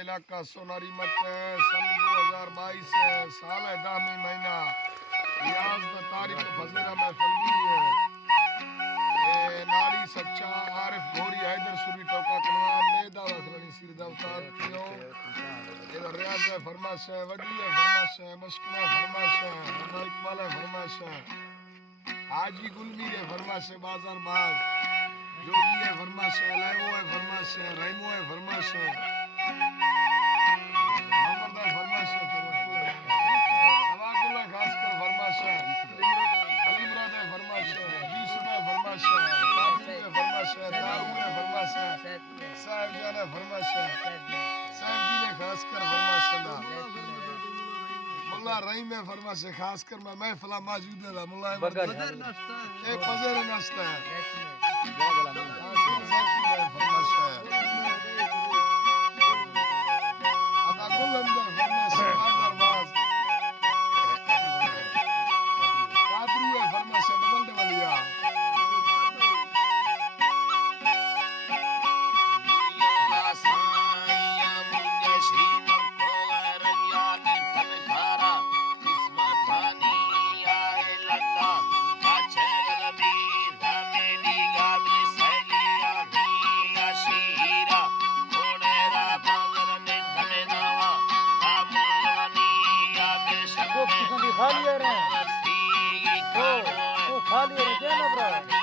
इलाका सोनारी मट सन 2022 साल है 10वीं महीना रियाज द तारीख फजरा में फलबी है नारी सच्चा आरिफ घोरी हैदर सुरी टोका कनवा मेदा वखरणी सिर दवतार थियो इधर रियाज है फरमाश है वडी है फरमाश है मशकना फरमाश है अल्लाह इकबाल है फरमाश है हाजी गुलमीर है फरमाश है बाजार बाग जोगी है फरमाश है अलैमो है फरमाश है रहमो है फरमाश है मोहम्मद है फरमाश है सवाकुल्ला खासकर फरमाश है अली मुराद है फरमाश है यूसुफ है फरमाश है काबू है फरमाश है दाऊ है फरमाश है साहिब जान है फरमाश है साहिब जी ने खासकर फरमाश है मुल्ला रहीम है फरमाश है खासकर मैं महफिल मौजूद है मुल्ला बगर नाश्ता है एक बजर नाश्ता है खाली है रे, वो खाली है क्या ना ब्रा?